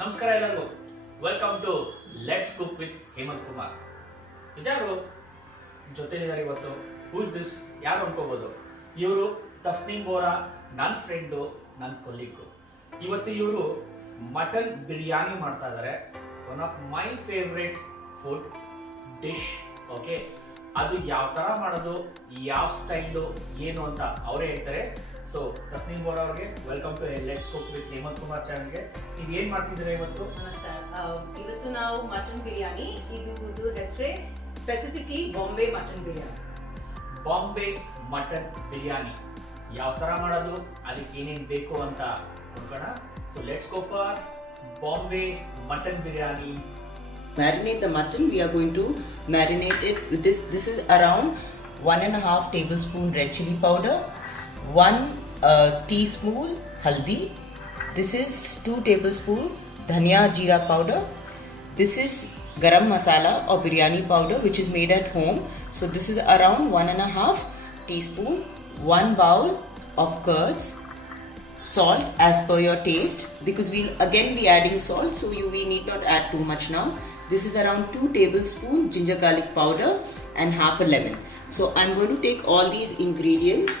ನಮಸ್ಕಾರ ಎಲ್ಲರಿಗೂ. Welcome to let's cook with Hemanth Kumar. ಇದ್ಯಾರು ಜೊತೆಲಿದ್ದಾರೆ ಇವತ್ತು? Who's this? ಯಾರು ಅನ್ಕೋಬಹುದು? ಇವರು ತಸ್ನೀಮ್ ಬೋರಾ, ನನ್ನ ಫ್ರೆಂಡು, ನನ್ನ ಕೊಲೀಗು. ಇವತ್ತು ಇವರು ಮಟನ್ ಬಿರಿಯಾನಿ ಮಾಡ್ತಾ ಇದ್ದಾರೆ. One of my favourite food dish. Okay, ಅದು ಯಾವ ಥರ ಮಾಡೋದು, ಯಾವ ಸ್ಟೈಲು, ಏನು ಅಂತ ಅವರೇ ಹೇಳ್ತಾರೆ. ಸೊ ತಸ್ನೀಮ್ ಬೋರಾ ಅವ್ರಿಗೆ welcome to let's cook with Hemanth Kumar ಚಾನಲ್ಗೆ. ನೀವು ಏನು ಮಾಡ್ತಿದ್ದೀರಾ ಇವತ್ತು? ನಮಸ್ಕಾರ. ಇವತ್ತು ನಾವು ಮಟನ್ ಬಿರಿಯಾನಿ, ಇದು ಹೆಸರೇ specifically Bombay mutton biryani. Bombay mutton biryani ಯಾವ ಥರ ಮಾಡೋದು, ಅದಕ್ಕೆ ಏನೇನು ಬೇಕು ಅಂತ ನೋಡ್ಕೋಣ. So let's go for Bombay mutton biryani. Marinate the mutton. We are going to marinate it with this. This is around 1.5 tablespoon red chili powder, 1 teaspoon haldi. This is 2 tablespoon dhania jeera powder. This is garam masala or biryani powder which is made at home. So this is around 1.5 teaspoon, 1 bowl of curds, salt as per your taste, because we'll again be adding salt, so we need not add too much now. This is around 2 tablespoon ginger garlic powder and half a lemon. So I'm going to take all these ingredients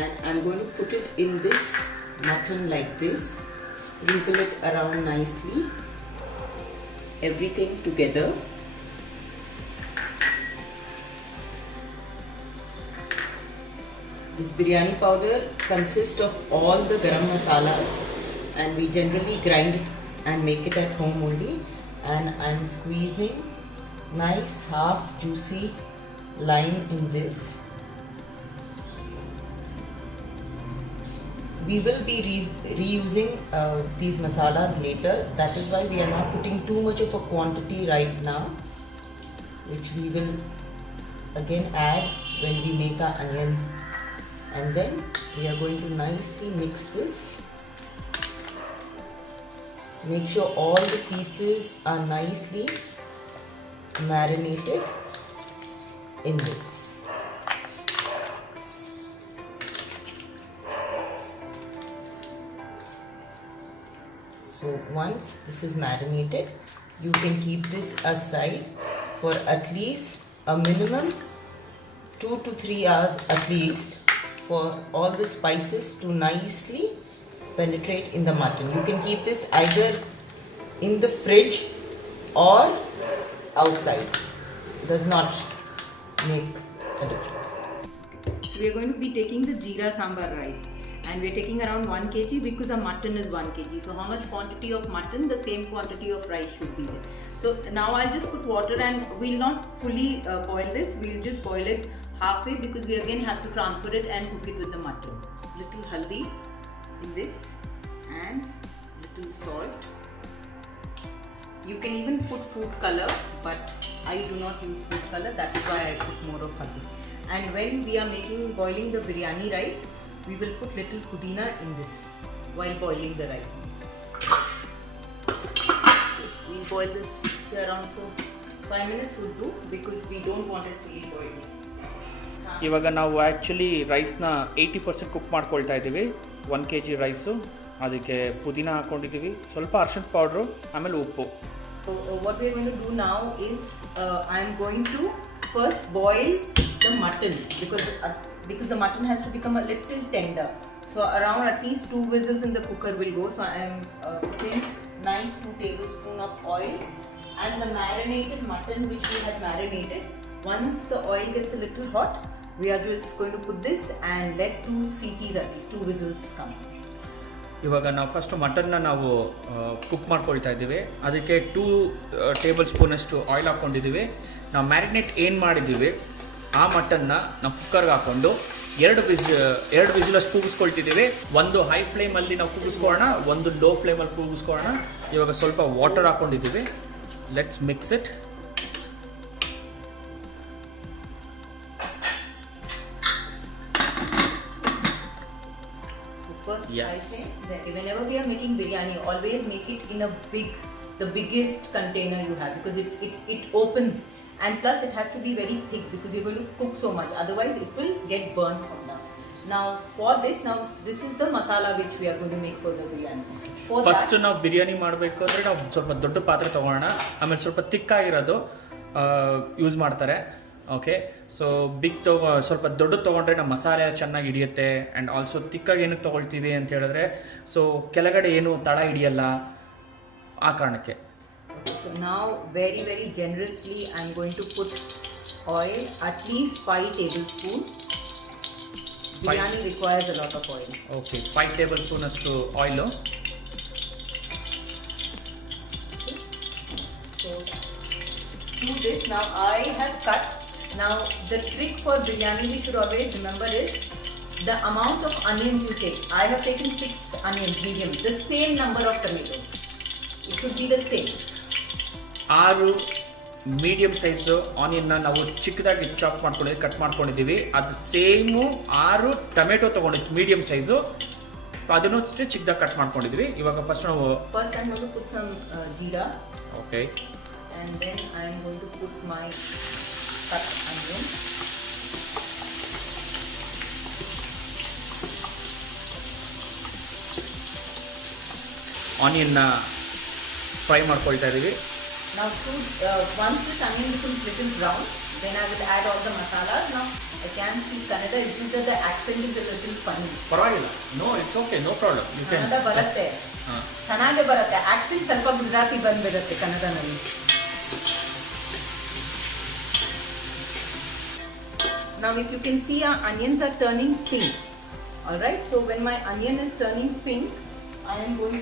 and I'm going to put it in this mutton like this, sprinkle it around nicely, everything together. This biryani powder consists of all the garam masalas, and we generally grind it and make it at home only. And I'm squeezing nice half juicy lime in this. We will be reusing these masalas later. That is why we are not putting too much of a quantity right now, which we will again add when we make our onion. And then we are going to nicely mix this. Make sure all the pieces are nicely marinated in this. So once this is marinated, you can keep this aside for at least a minimum 2 to 3 hours at least, for all the spices to nicely penetrate in the mutton. You can keep this either in the fridge or outside. It does not make a difference. We are going to be taking the jeera sambar rice, and we are taking around 1 kg because the mutton is 1 kg. So how much quantity of mutton, the same quantity of rice should be there. So now I'll just put water, and we'll not fully boil this. We'll just boil it halfway because we again have to transfer it and cook it with the mutton. Little haldi in this and little salt. You can even put food color, but I do not use food color. That is why I put more of haldi. And when we are boiling the biryani rice, we will put little pudina in this while boiling the rice. So we'll boil this around for 5 minutes would do, because we don't want it fully boiled. ಇವಾಗ ನಾವು actually ರೈಸ್ನ 80% cook ಮಾಡ್ಕೊಳ್ತಾ ಇದ್ದೀವಿ. 1 kg rice, ಅದಕ್ಕೆ ಪುದೀನ ಹಾಕ್ಕೊಂಡಿದ್ದೀವಿ, ಸ್ವಲ್ಪ ಅರ್ಶಿಣ powder, ಆಮೇಲೆ ಉಪ್ಪು. So what we are going to do now is I am going to first boil the mutton, because the mutton has to become a little tender. So around at least 2 whistles in the cooker will go. So I am putting nice 2 tablespoon of oil, and the marinated mutton which we had marinated. Once the oil gets a little hot, we are just going to put this and let 2 CTs, at least 2 whistles come. ಇವಾಗ ನಾವು first mutton ನಾವು cook ಮಾಡ್ಕೊಳ್ತಾ ಇದ್ದೀವಿ. ಅದಕ್ಕೆ 2 table ಸ್ಪೂನಷ್ಟು oil ಹಾಕ್ಕೊಂಡಿದ್ದೀವಿ. ನಾವು marinate ಏನು ಮಾಡಿದ್ದೀವಿ ಆ ಮಟನ್ನ ನಾವು ಕುಕ್ಕರ್ಗೆ ಹಾಕ್ಕೊಂಡು 2 ವಿಸಿಲಷ್ಟು ಕೂಗಿಸ್ಕೊಳ್ತಿದ್ದೀವಿ. ಒಂದು ಹೈ ಫ್ಲೇಮಲ್ಲಿ ನಾವು ಕೂಗಿಸ್ಕೊಳ್ಳೋಣ, ಒಂದು ಲೋ ಫ್ಲೇಮಲ್ಲಿ ಕೂಗಿಸ್ಕೊಳ್ಳೋಣ. ಇವಾಗ ಸ್ವಲ್ಪ ವಾಟರ್ ಹಾಕ್ಕೊಂಡಿದ್ದೀವಿ. Let's mix it. First, Yes. I say that whenever we are making biryani, always make it in the biggest container you have, because it opens, and plus it has to be very thick because you're going to cook so much. Otherwise, it will get burnt from down. Now for this, this is the masala which we are going to make for the biryani. For first that, ನಾವು ಬಿರಿಯಾನಿ ಮಾಡಬೇಕು ಅಂದರೆ ನಾವು ಸ್ವಲ್ಪ ದೊಡ್ಡ ಪಾತ್ರೆ ತೊಗೊಳ್ಳೋಣ, ಆಮೇಲೆ ಸ್ವಲ್ಪ ತಿಕ್ಕಾಗಿರೋದು ಯೂಸ್ ಮಾಡ್ತಾರೆ. ಓಕೆ, ಸೊ ಸ್ವಲ್ಪ ದೊಡ್ಡದು ತೊಗೊಂಡ್ರೆ ನಮ್ಮ ಮಸಾಲೆ ಚೆನ್ನಾಗಿ ಹಿಡಿಯುತ್ತೆ. ಆ್ಯಂಡ್ ಆಲ್ಸೋ ತಿಕ್ಕಾಗಿ ಏನಕ್ಕೆ ತೊಗೊಳ್ತೀವಿ ಅಂತ ಹೇಳಿದ್ರೆ, ಸೊ ಕೆಳಗಡೆ ಏನು ತಳ ಹಿಡಿಯಲ್ಲ, ಆ ಕಾರಣಕ್ಕೆ. so now very generously I am going to put oil, at least 5 tablespoons. Biryani requires a lot of oil. Okay, 5 table spoon ಅಷ್ಟು oil. So do this. Now I have cut. Now the trick for biryani we should always remember is the amount of onions you take. I have taken 6 onions, medium, the same number of tomatoes. It should be the same. 6 medium size ಆನಿಯನ್ನ ನಾವು ಚಿಕ್ಕದಾಗಿ cut ಮಾಡ್ಕೊಂಡಿದ್ದೀವಿ. ಅದು same 6 tomato ತೊಗೊಂಡಿದ್ದು medium size, ಅದನ್ನು ಅಷ್ಟೇ ಚಿಕ್ಕದಾಗಿ cut ಮಾಡ್ಕೊಂಡಿದ್ವಿ. ಇವಾಗ ಫಸ್ಟ್ ನಾವು I'm going to put some jeera. Okay, And then I am going to put my cut onion. ಆನಿಯನ್ನ ಫ್ರೈ ಮಾಡ್ಕೊಳ್ತಾ ಇದ್ದೀವಿ. Now once this onion becomes little brown, then I will add all the masalas. Now I can speak Kannada, it's just that the accent is a little funny. ಪರವಾಗಿಲ್ಲ, no it's okay, no problem. You can. Kannada ಬರುತ್ತೆ, ಚೆನ್ನಾಗೇ ಬರುತ್ತೆ. Accent ಸ್ವಲ್ಪ ಗುಜರಾತಿ ಬಂದ್ಬಿಡುತ್ತೆ ಕನ್ನಡನಲ್ಲಿ. Now if you can see, our onions are turning pink. Alright, so when my onion is turning pink, I am going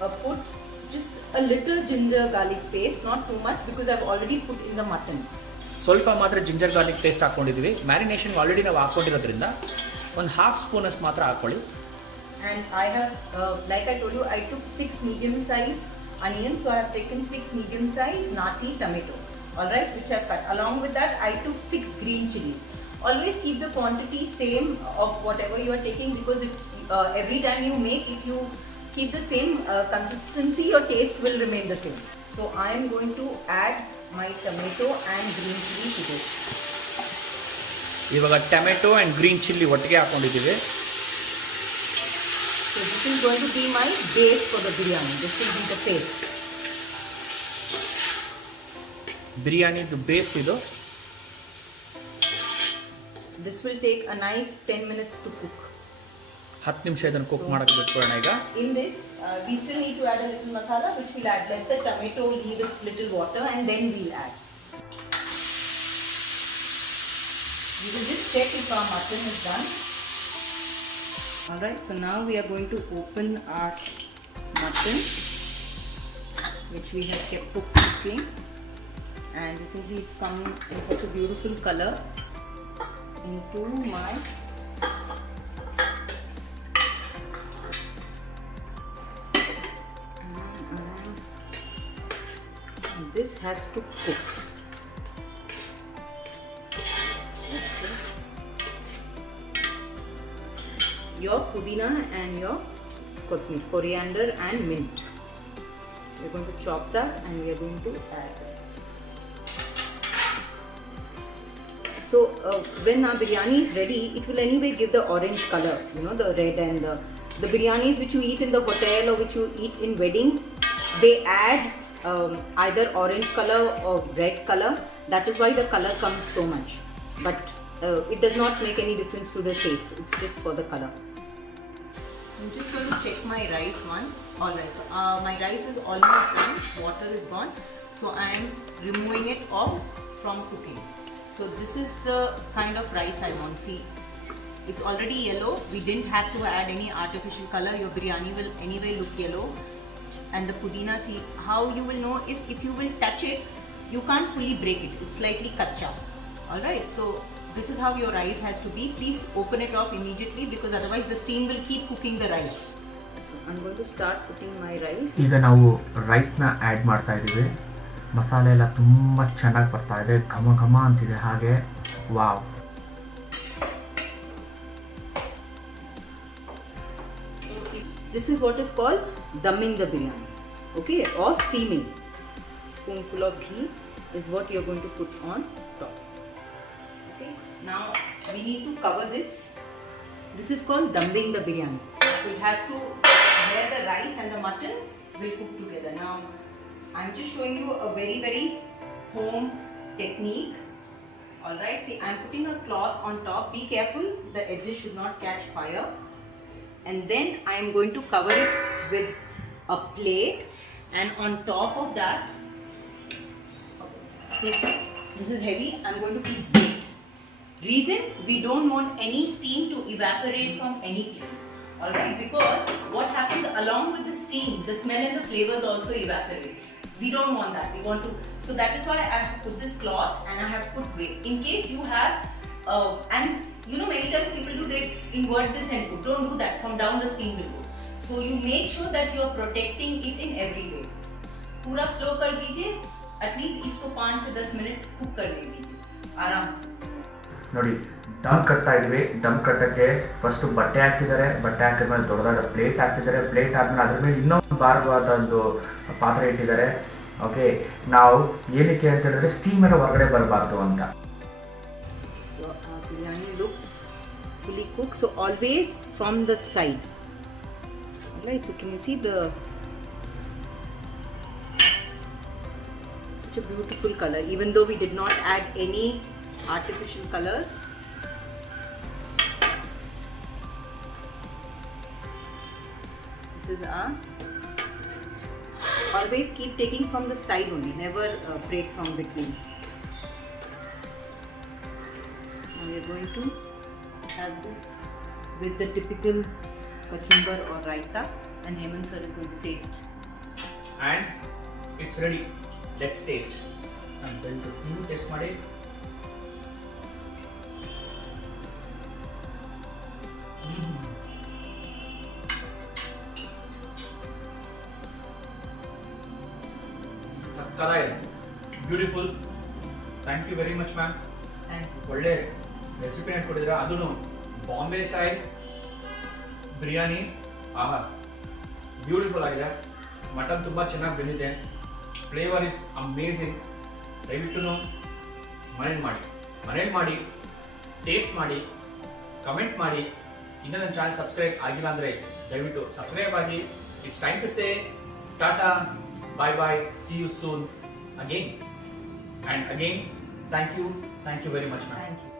to put just a little ginger garlic paste, not too much because I've already put in the mutton. ಸ್ವಲ್ಪ ಮಾತ್ರ ginger garlic paste ಹಾಕ್ಕೊಂಡಿದ್ದೀವಿ. ಮ್ಯಾರಿನೇಷನ್ಗೆ already ನಾವು ಹಾಕ್ಕೊಂಡಿರೋದ್ರಿಂದ ಒಂದು ½ ಸ್ಪೂನಷ್ಟು ಮಾತ್ರ ಹಾಕ್ಕೊಳ್ಳಿ. And I have, like I told you, I took 6 medium size onions, so I have taken 6 medium size nati tomato, alright, which I cut. Along with that, I took 6 green chilies. Always keep the quantity same of whatever you are taking, because if every time you make, if you keep the same consistency, your taste will remain the same. So I am going to add my tomato and green chili to this. ಇವಾಗ tomato and green chilli ಒಟ್ಟಿಗೆ ಹಾಕ್ಕೊಂಡಿದ್ದೀವಿ. So this is going to be my base for the biryani. This will be the paste. ಬಿರಿಯಾನಿದು base ಇದು. This will take a nice 10 minutes to cook. 10 ನಿಮಿಷ ಇದನ್ನು cook ಮಾಡೋಕ್ಕೆ ಬಿಟ್ಕೊಳ್ಳೋಣ. ಈಗ In this, we still need to add a little masala, which we'll add. Let the tomato leave its little water and then we'll add. We will just check if our mutton is done. Alright, so now we are going to open our mutton, which we have kept for cooking. And you can see it's coming in such a beautiful color into my this has to cook. Okay. Your pudina and your coriander and mint. We're going to chop that and we are going to add. So when our biryani is ready, it will anyway give the orange color, you know, the red. And the biryanis which you eat in the hotel or which you eat in weddings, they add either orange color or red color. That is why the color comes so much, but it does not make any difference to the taste. It's just for the color. I'm just going to check my rice once. Alright, so my rice is almost done. Water is gone, so I am removing it off from cooking. So this is the kind of rice I want. See, it's already yellow. We didn't have to add any artificial color. Your biryani will anyway look yellow. And the pudina, see how you will know if you will touch it, you can't fully break it. It's slightly kacha. Alright, so this is how your rice has to be. Please open it off immediately because otherwise the steam will keep cooking the rice. So I'm going to start putting my rice. ಈಗ ನಾವು ರೈಸ್ನ add ಮಾಡ್ತಾ ಇದ್ದೀವಿ. ಮಸಾಲೆ ಎಲ್ಲ ತುಂಬ ಚೆನ್ನಾಗಿ ಬರ್ತಾ ಇದೆ, ಘಮ ಘಮ ಅಂತಿದೆ ಹಾಗೆ. Wow. This is what is called dumming the biryani, okay, or steaming. Spoonful of ghee is what you are going to put on top. Okay, now we need to cover this This is called dumbing the biryani. So it has to, where the rice and the mutton will cook together. Now, I'm just showing you a very home technique. Alright, see, I'm putting a cloth on top. Be careful, the edges should not catch fire. And then I am going to cover it with a plate, and on top of that, this is heavy, I'm going to keep weight. Reason, we don't want any steam to evaporate from any place. Alright, because what happens along with the steam, the smell and the flavors also evaporate. We don't want that. We want to, so that is why I have put this cloth and I have put weight. In case you have, and you know many times people do, they invert this and put. Don't do that. From down the steam will go. So you make sure that you are protecting it in every way. पूरा slow कर दीजिए. At least इसको 5 से 10 minute cook करने दीजिए आराम से. ನೋಡಿ ದಮ್ ಕಟ್ತಾ ಇದ್ವಿ. ದಮ್ ಕಟ್ಟಕ್ಕೆ ಫಸ್ಟ್ ಬಟ್ಟೆ ಹಾಕಿದ್ದಾರೆ. ಬಟ್ಟೆ ಹಾಕಿದ್ಮೇಲೆ ದೊಡ್ಡದಾದ ಪ್ಲೇಟ್ ಹಾಕಿದ್ದಾರೆ. ಪ್ಲೇಟ್ ಆದ್ಮೇಲೆ ಅದ್ರ ಮೇಲೆ ಇನ್ನೊಂದು ಭಾರವಾದ ಒಂದು ಪಾತ್ರೆ ಇಟ್ಟಿದ್ದಾರೆ. ಓಕೆ, ನಾವು ಏನಕ್ಕೆ ಅಂತ ಹೇಳಿದ್ರೆ ಸ್ಟೀಮ್ ಎಲ್ಲ ಹೊರಗಡೆ ಬರಬಾರ್ದು ಅಂತ. So our biryani looks fully cooked. So always from the side. Right. So can you see the such a beautiful color? Even though we did not add any artificial colors. This is our. Always keep taking from the side only. Never break from between. Now we are going to have this with the typical kachumbar or raita, and Hemant sir is going to taste. And it's ready. Let's taste. I'm going to taste ಮಾಡಿ. ಸಕ್ಕತ್ತಾಗಿದೆ. Beautiful. Thank you very much ma'am. Thank you. ಒಳ್ಳೆ recipe ಕೊಟ್ಟಿದ್ದೀರಾ, ಅದೂ Bombay style biryani. ಆಹಾ, beautiful ಆಗಿದೆ. Mutton ತುಂಬ ಚೆನ್ನಾಗಿ ಬೆಂದಿದೆ. Flavour is amazing. ದಯವಿಟ್ಟು ಮನೇಲಿ ಮಾಡಿ ಟೇಸ್ಟ್ ಮಾಡಿ ಕಮೆಂಟ್ ಮಾಡಿ. ಇನ್ನೂ ನನ್ನ ಚಾನಲ್ ಸಬ್ಸ್ಕ್ರೈಬ್ ಆಗಿಲ್ಲ ಅಂದರೆ ದಯವಿಟ್ಟು ಸಬ್ಸ್ಕ್ರೈಬ್ ಆಗಿ. It's time to say tata, bye bye, see you soon again. And again thank you very much ma'am. Thank you.